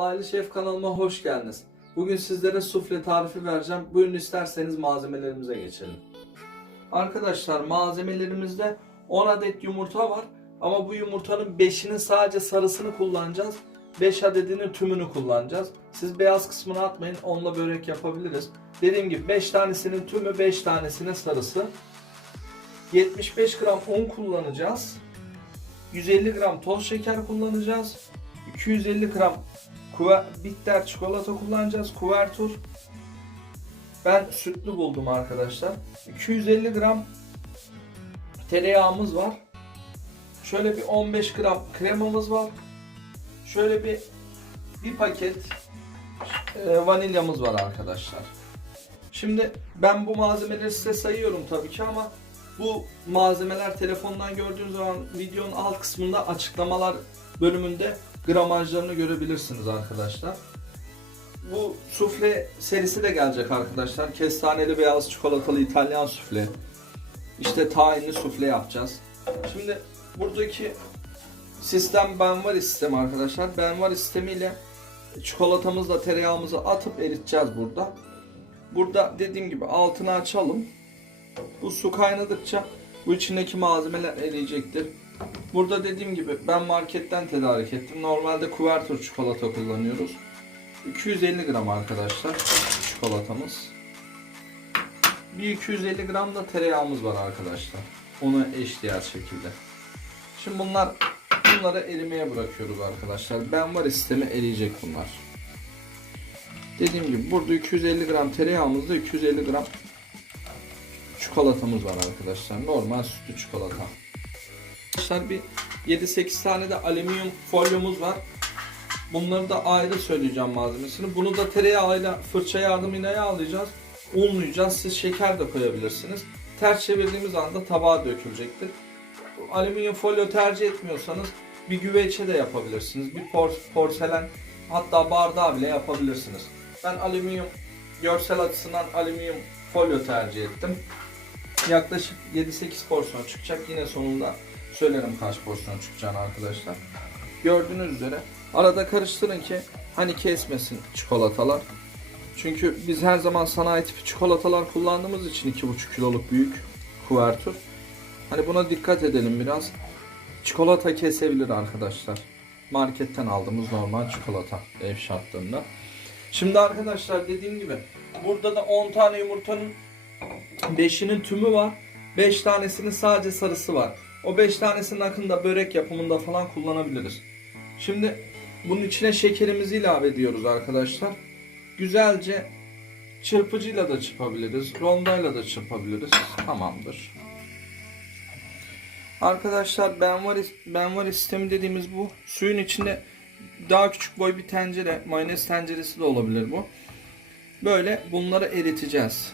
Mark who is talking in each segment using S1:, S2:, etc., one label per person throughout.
S1: Alaylı Şef kanalıma hoş geldiniz. Bugün sizlere sufle tarifi vereceğim. Buyurun isterseniz malzemelerimize geçelim. Arkadaşlar malzemelerimizde 10 adet yumurta var. Ama bu yumurtanın 5'inin sadece sarısını kullanacağız. 5 adedinin tümünü kullanacağız. Siz beyaz kısmını atmayın. Onunla börek yapabiliriz. Dediğim gibi 5 tanesinin tümü 5 tanesinin sarısı. 75 gram un kullanacağız. 150 gram toz şeker kullanacağız. 250 gram kuver, bitter çikolata kullanacağız. Kuvertur. Ben sütlü buldum arkadaşlar. 250 gram tereyağımız var. Şöyle bir 15 gram kremamız var. Şöyle bir bir paket e, vanilyamız var arkadaşlar. Şimdi ben bu malzemeleri size sayıyorum tabii ki ama bu malzemeler telefondan gördüğünüz zaman videonun alt kısmında açıklamalar bölümünde gramajlarını görebilirsiniz arkadaşlar. Bu sufle serisi de gelecek arkadaşlar. Kestaneli beyaz çikolatalı İtalyan sufle. İşte tahinli sufle yapacağız. Şimdi buradaki sistem benvari sistemi arkadaşlar. Benvari sistemiyle çikolatamızla tereyağımızı atıp eriteceğiz burada. Burada dediğim gibi altını açalım. Bu su kaynadıkça bu içindeki malzemeler eriyecektir. Burada dediğim gibi ben marketten tedarik ettim. Normalde kuvertur çikolata kullanıyoruz. 250 gram arkadaşlar çikolatamız. Bir 250 gram da tereyağımız var arkadaşlar. Onu eşdeğer şekilde. Şimdi bunlar bunları erimeye bırakıyoruz arkadaşlar. Ben var sistemi eriyecek bunlar. Dediğim gibi burada 250 gram tereyağımızda 250 gram çikolatamız var arkadaşlar. Normal sütlü çikolata. Arkadaşlar bir 7-8 tane de alüminyum folyomuz var. Bunları da ayrı söyleyeceğim malzemesini. Bunu da tereyağıyla fırça yardımıyla yağlayacağız. Unlayacağız. Siz şeker de koyabilirsiniz. Ters çevirdiğimiz anda tabağa dökülecektir. Alüminyum folyo tercih etmiyorsanız bir güveçe de yapabilirsiniz. Bir por porselen hatta bardağı bile yapabilirsiniz. Ben alüminyum görsel açısından alüminyum folyo tercih ettim. Yaklaşık 7-8 porsiyon çıkacak. Yine sonunda söylerim kaç porsiyon çıkacağını arkadaşlar. Gördüğünüz üzere arada karıştırın ki hani kesmesin çikolatalar. Çünkü biz her zaman sanayi tipi çikolatalar kullandığımız için 2,5 kiloluk büyük kuvertür. Hani buna dikkat edelim biraz. Çikolata kesebilir arkadaşlar. Marketten aldığımız normal çikolata ev şartlarında. Şimdi arkadaşlar dediğim gibi burada da 10 tane yumurtanın 5'inin tümü var. 5 tanesinin sadece sarısı var. O 5 tanesinin hakkında börek yapımında falan kullanabiliriz. Şimdi bunun içine şekerimizi ilave ediyoruz arkadaşlar. Güzelce çırpıcıyla da çırpabiliriz. Rondayla da çırpabiliriz. Tamamdır. Arkadaşlar benvari, benvari sistemi dediğimiz bu. Suyun içinde daha küçük boy bir tencere, mayonez tenceresi de olabilir bu. Böyle bunları eriteceğiz.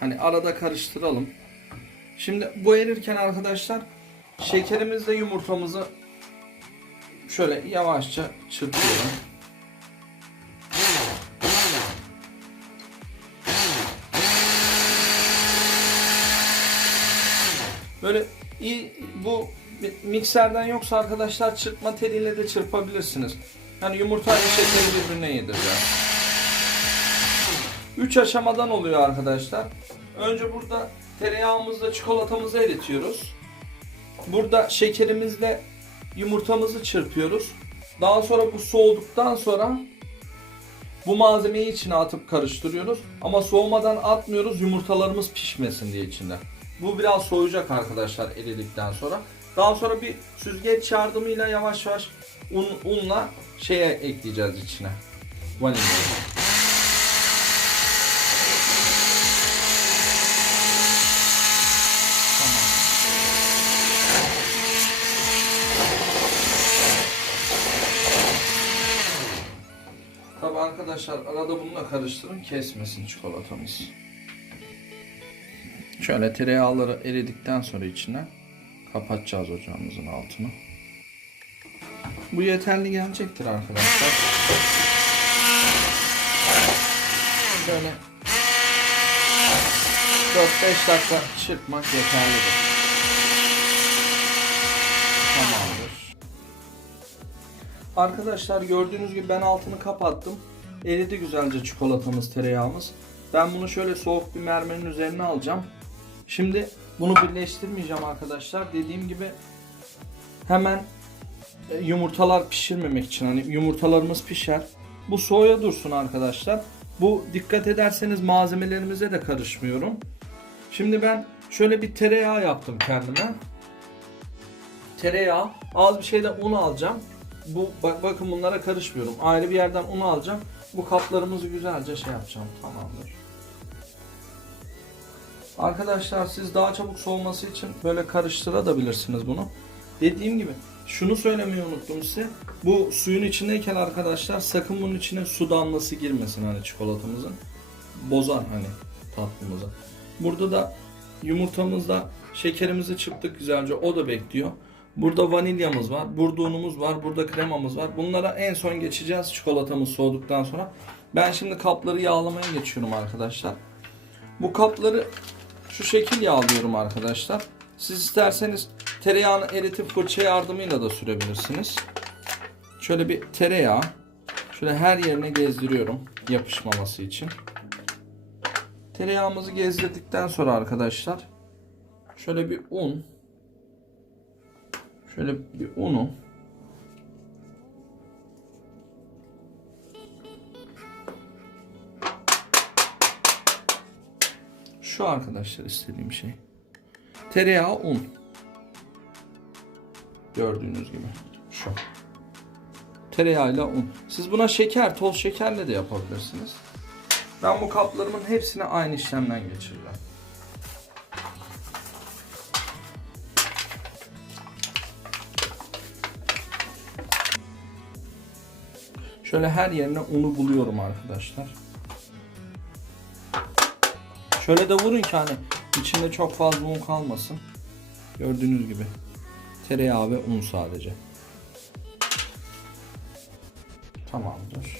S1: Hani arada karıştıralım. Şimdi bu erirken arkadaşlar şekerimizle yumurtamızı şöyle yavaşça çırpıyorum. Böyle iyi bu mikserden yoksa arkadaşlar çırpma teliyle de çırpabilirsiniz. Yani yumurta ile şekeri birbirine yedireceğiz. 3 aşamadan oluyor arkadaşlar. Önce burada tereyağımızla çikolatamızı eritiyoruz. Burada şekerimizle yumurtamızı çırpıyoruz. Daha sonra bu soğuduktan sonra bu malzemeyi içine atıp karıştırıyoruz. Ama soğumadan atmıyoruz yumurtalarımız pişmesin diye içinde. Bu biraz soğuyacak arkadaşlar eridikten sonra. Daha sonra bir süzgeç yardımıyla yavaş yavaş un, unla şeye ekleyeceğiz içine. Vanilya. Tabi arkadaşlar arada bununla karıştırın kesmesin çikolatamız. Şöyle tereyağları eridikten sonra içine kapatacağız ocağımızın altını. Bu yeterli gelecektir arkadaşlar. Böyle 4-5 dakika çırpmak yeterlidir. Tamamdır. Arkadaşlar gördüğünüz gibi ben altını kapattım. Eridi güzelce çikolatamız, tereyağımız. Ben bunu şöyle soğuk bir mermerin üzerine alacağım. Şimdi bunu birleştirmeyeceğim arkadaşlar. Dediğim gibi hemen e, yumurtalar pişirmemek için hani yumurtalarımız pişer. Bu soğuya dursun arkadaşlar. Bu dikkat ederseniz malzemelerimize de karışmıyorum. Şimdi ben şöyle bir tereyağı yaptım kendime. Tereyağı, az bir şeyde un alacağım. Bu bak bakın bunlara karışmıyorum. Ayrı bir yerden un alacağım. Bu kaplarımızı güzelce şey yapacağım. Tamamdır. Arkadaşlar siz daha çabuk soğuması için böyle karıştırabilirsiniz bunu. Dediğim gibi şunu söylemeyi unuttum size. Bu suyun içindeyken arkadaşlar sakın bunun içine su damlası girmesin hani çikolatamızın. Bozar hani tatlımızı. Burada da yumurtamızda şekerimizi çırptık güzelce o da bekliyor. Burada vanilyamız var, burada unumuz var, burada kremamız var. Bunlara en son geçeceğiz çikolatamız soğuduktan sonra. Ben şimdi kapları yağlamaya geçiyorum arkadaşlar. Bu kapları şu şekil yağlıyorum arkadaşlar. Siz isterseniz tereyağını eritip fırça yardımıyla da sürebilirsiniz. Şöyle bir tereyağı şöyle her yerine gezdiriyorum yapışmaması için. Tereyağımızı gezdirdikten sonra arkadaşlar şöyle bir un şöyle bir unu şu arkadaşlar istediğim şey. Tereyağı, un. Gördüğünüz gibi. Şu. Tereyağıyla un. Siz buna şeker, toz şekerle de yapabilirsiniz. Ben bu kaplarımın hepsini aynı işlemden geçireceğim. Şöyle her yerine unu buluyorum arkadaşlar. Şöyle de vurun ki hani içinde çok fazla un kalmasın. Gördüğünüz gibi. Tereyağı ve un sadece. Tamamdır.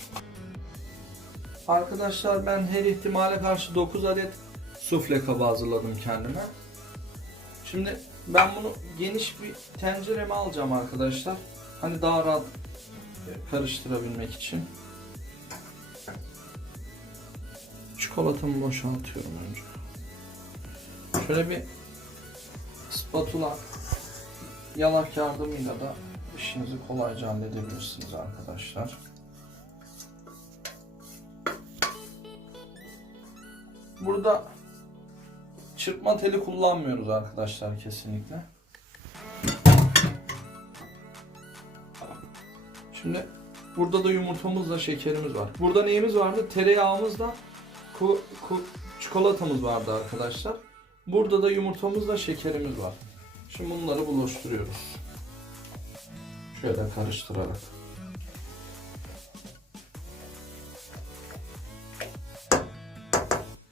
S1: Arkadaşlar ben her ihtimale karşı 9 adet sufle kabı hazırladım kendime. Şimdi ben bunu geniş bir tencereme alacağım arkadaşlar. Hani daha rahat karıştırabilmek için. Çikolatamı boşaltıyorum önce. Şöyle bir spatula yalak yardımıyla da işinizi kolayca halledebilirsiniz arkadaşlar. Burada çırpma teli kullanmıyoruz arkadaşlar kesinlikle. Şimdi burada da yumurtamızla şekerimiz var. Burada neyimiz vardı? Tereyağımızla ku, ku, çikolatamız vardı arkadaşlar. Burada da yumurtamızla şekerimiz var. Şimdi bunları buluşturuyoruz. Şöyle karıştırarak.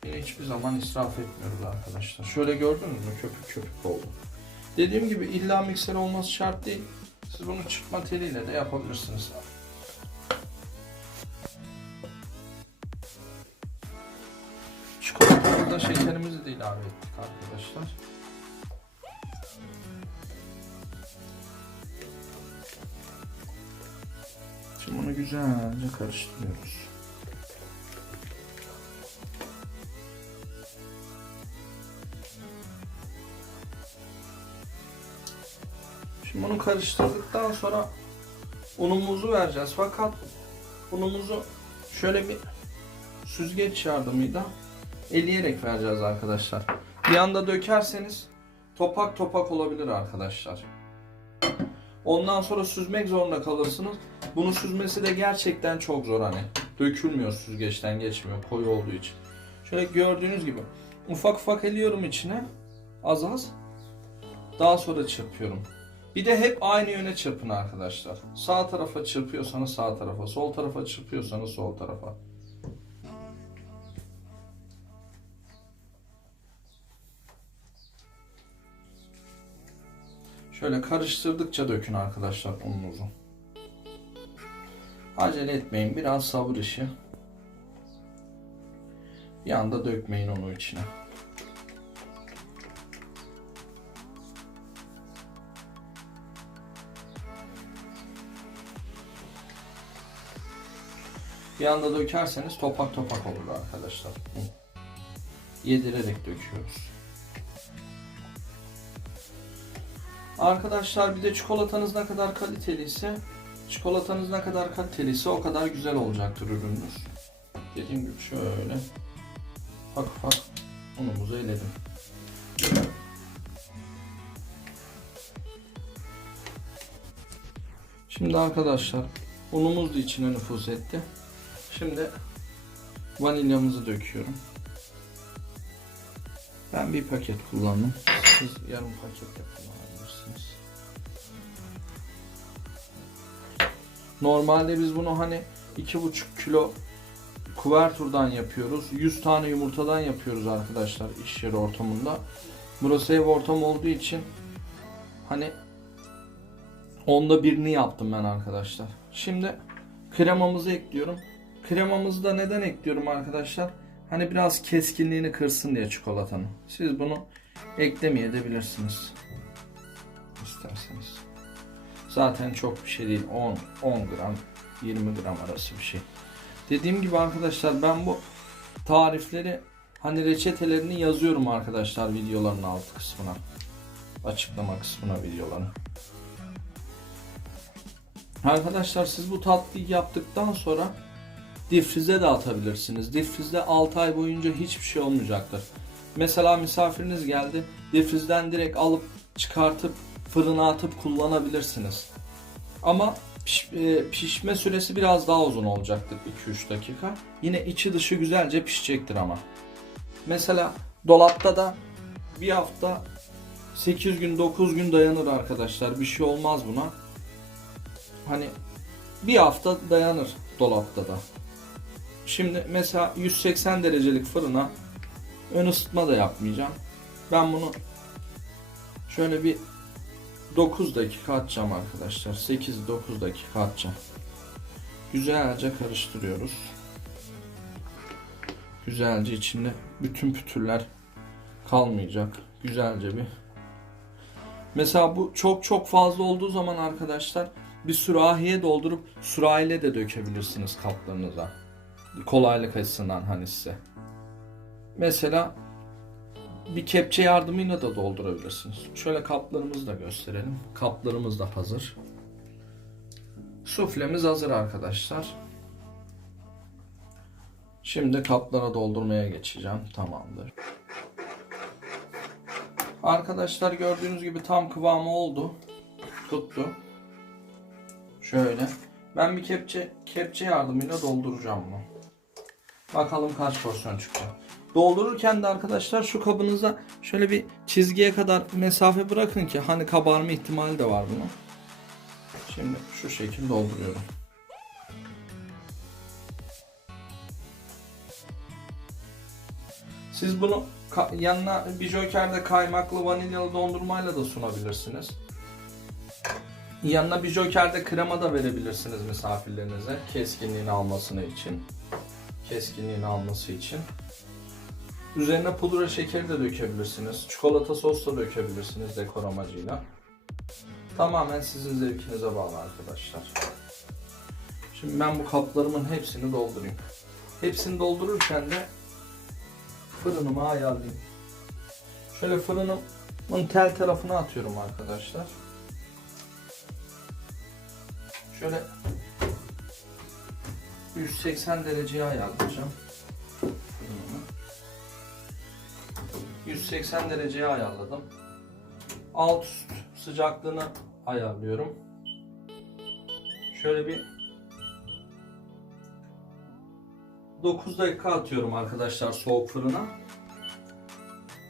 S1: Yine hiçbir zaman israf etmiyoruz arkadaşlar. Şöyle gördünüz mü? Köpük köpük oldu. Dediğim gibi illa mikser olması şart değil. Siz bunu çıkma teliyle de yapabilirsiniz. Çikolatamızda şekerimizi de ilave ettik arkadaşlar. Şimdi bunu güzelce karıştırıyoruz. Bunu karıştırdıktan sonra unumuzu vereceğiz. Fakat unumuzu şöyle bir süzgeç yardımıyla eleyerek vereceğiz arkadaşlar. Bir anda dökerseniz topak topak olabilir arkadaşlar. Ondan sonra süzmek zorunda kalırsınız. Bunu süzmesi de gerçekten çok zor hani. Dökülmüyor süzgeçten geçmiyor koyu olduğu için. Şöyle gördüğünüz gibi ufak ufak eliyorum içine. Az az. Daha sonra çırpıyorum. Bir de hep aynı yöne çırpın arkadaşlar. Sağ tarafa çırpıyorsanız sağ tarafa, sol tarafa çırpıyorsanız sol tarafa. Şöyle karıştırdıkça dökün arkadaşlar ununuzu. Acele etmeyin. Biraz sabır işi. Bir anda dökmeyin onu içine. Bir anda dökerseniz topak topak olur arkadaşlar. Yedirerek döküyoruz. Arkadaşlar bir de çikolatanız ne kadar kaliteliyse çikolatanız ne kadar kaliteliyse o kadar güzel olacaktır ürününüz. Dediğim gibi şöyle ufak ufak unumuzu eledim. Şimdi arkadaşlar unumuz da içine nüfuz etti. Şimdi vanilyamızı döküyorum. Ben bir paket kullandım. Siz yarım paket de kullanabilirsiniz. Normalde biz bunu hani 2,5 kilo kuverturdan yapıyoruz. 100 tane yumurtadan yapıyoruz arkadaşlar iş yeri ortamında. Burası ev ortamı olduğu için hani onda birini yaptım ben arkadaşlar. Şimdi kremamızı ekliyorum. Kremamızı da neden ekliyorum arkadaşlar? Hani biraz keskinliğini kırsın diye çikolatanın. Siz bunu eklemeyebilirsiniz. İsterseniz. Zaten çok bir şey değil. 10, 10 gram, 20 gram arası bir şey. Dediğim gibi arkadaşlar ben bu tarifleri hani reçetelerini yazıyorum arkadaşlar videoların alt kısmına. Açıklama kısmına videoların. Arkadaşlar siz bu tatlıyı yaptıktan sonra difrize de atabilirsiniz. Difrizde 6 ay boyunca hiçbir şey olmayacaktır. Mesela misafiriniz geldi. Difrizden direkt alıp çıkartıp fırına atıp kullanabilirsiniz. Ama piş- e, pişme süresi biraz daha uzun olacaktır 2-3 dakika. Yine içi dışı güzelce pişecektir ama. Mesela dolapta da bir hafta 8 gün 9 gün dayanır arkadaşlar. Bir şey olmaz buna. Hani bir hafta dayanır dolapta da. Şimdi mesela 180 derecelik fırına ön ısıtma da yapmayacağım. Ben bunu şöyle bir 9 dakika atacağım arkadaşlar. 8-9 dakika atacağım. Güzelce karıştırıyoruz. Güzelce içinde bütün pütürler kalmayacak. Güzelce bir. Mesela bu çok çok fazla olduğu zaman arkadaşlar bir sürahiye doldurup sürahiyle de dökebilirsiniz kaplarınıza. Kolaylık açısından hani size. Mesela bir kepçe yardımıyla da doldurabilirsiniz. Şöyle kaplarımızı da gösterelim. Kaplarımız da hazır. Suflemiz hazır arkadaşlar. Şimdi kaplara doldurmaya geçeceğim. Tamamdır. Arkadaşlar gördüğünüz gibi tam kıvamı oldu. Tuttu. Şöyle. Ben bir kepçe kepçe yardımıyla dolduracağım bunu. Bakalım kaç porsiyon çıkacak. Doldururken de arkadaşlar şu kabınıza şöyle bir çizgiye kadar mesafe bırakın ki hani kabarma ihtimali de var bunun. Şimdi şu şekilde dolduruyorum. Siz bunu yanına bir jokerde kaymaklı vanilyalı dondurmayla da sunabilirsiniz. Yanına bir jokerde krema da verebilirsiniz misafirlerinize keskinliğini almasını için. Keskinliğini alması için. Üzerine pudra şekeri de dökebilirsiniz. Çikolata sos da dökebilirsiniz dekor amacıyla. Tamamen sizin zevkinize bağlı arkadaşlar. Şimdi ben bu kaplarımın hepsini doldurayım. Hepsini doldururken de fırınımı ayarlayayım. Şöyle fırınımın tel tarafına atıyorum arkadaşlar. Şöyle 180 dereceye ayarlayacağım. Fırınımı. 180 dereceye ayarladım. Alt üst sıcaklığını ayarlıyorum. Şöyle bir 9 dakika atıyorum arkadaşlar soğuk fırına.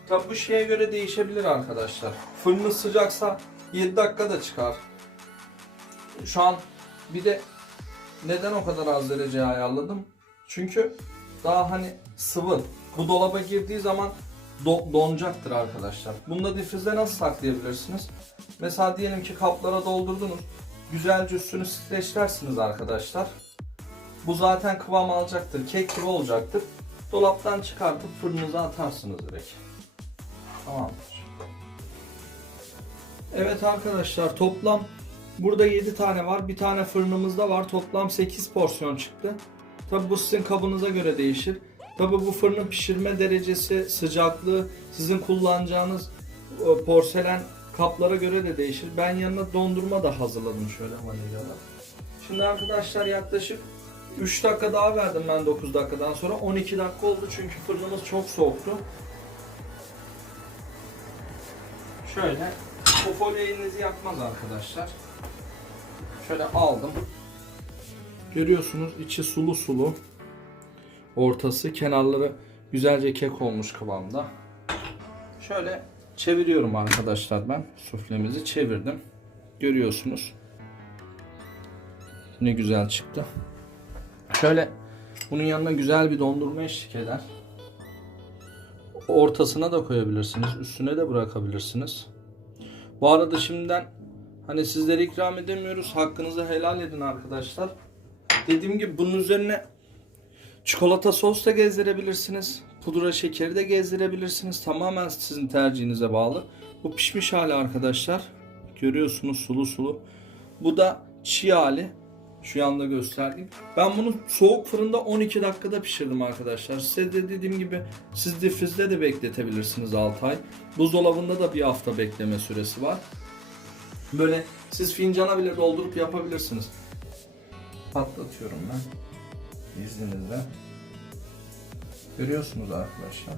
S1: Tabi bu şeye göre değişebilir arkadaşlar. Fırını sıcaksa 7 dakika da çıkar. Şu an bir de neden o kadar az dereceye ayarladım? Çünkü daha hani sıvı. Bu dolaba girdiği zaman do- donacaktır arkadaşlar. Bunu da difrizde nasıl saklayabilirsiniz? Mesela diyelim ki kaplara doldurdunuz. Güzelce üstünü streçlersiniz arkadaşlar. Bu zaten kıvam alacaktır. Kek gibi olacaktır. Dolaptan çıkartıp fırınıza atarsınız direkt. Tamamdır. Evet arkadaşlar toplam burada 7 tane var. Bir tane fırınımızda var. Toplam 8 porsiyon çıktı. Tabi bu sizin kabınıza göre değişir. Tabi bu fırının pişirme derecesi, sıcaklığı sizin kullanacağınız e, porselen kaplara göre de değişir. Ben yanına dondurma da hazırladım şöyle vanilyalı. Şimdi arkadaşlar yaklaşık 3 dakika daha verdim ben 9 dakikadan sonra. 12 dakika oldu çünkü fırınımız çok soğuktu. Şöyle o folyo elinizi yakmaz arkadaşlar. Şöyle aldım. Görüyorsunuz içi sulu sulu. Ortası kenarları güzelce kek olmuş kıvamda. Şöyle çeviriyorum arkadaşlar ben. Suflemizi çevirdim. Görüyorsunuz. Ne güzel çıktı. Şöyle bunun yanına güzel bir dondurma eşlik eder. Ortasına da koyabilirsiniz. Üstüne de bırakabilirsiniz. Bu arada şimdiden hani sizlere ikram edemiyoruz. Hakkınızı helal edin arkadaşlar. Dediğim gibi bunun üzerine çikolata sos da gezdirebilirsiniz. Pudra şekeri de gezdirebilirsiniz. Tamamen sizin tercihinize bağlı. Bu pişmiş hali arkadaşlar. Görüyorsunuz sulu sulu. Bu da çiğ hali. Şu yanda gösterdiğim. Ben bunu soğuk fırında 12 dakikada pişirdim arkadaşlar. Size de dediğim gibi siz difrizde de bekletebilirsiniz 6 ay. Buzdolabında da bir hafta bekleme süresi var. Böyle siz fincana bile doldurup yapabilirsiniz. Patlatıyorum ben. İzninizle. Görüyorsunuz arkadaşlar.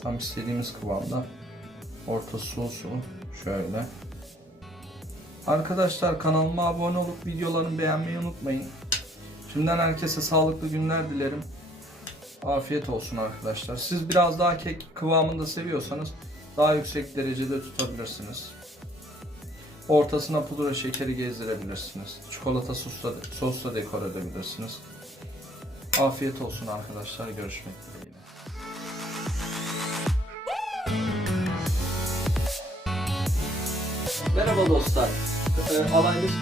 S1: Tam istediğimiz kıvamda. Ortası sulu Şöyle. Arkadaşlar kanalıma abone olup videolarımı beğenmeyi unutmayın. Şimdiden herkese sağlıklı günler dilerim. Afiyet olsun arkadaşlar. Siz biraz daha kek kıvamında seviyorsanız daha yüksek derecede tutabilirsiniz. Ortasına pudra şekeri gezdirebilirsiniz. Çikolata sosla, sosla dekor edebilirsiniz. Afiyet olsun arkadaşlar. Görüşmek dileğiyle. Merhaba dostlar. Ee, alayımız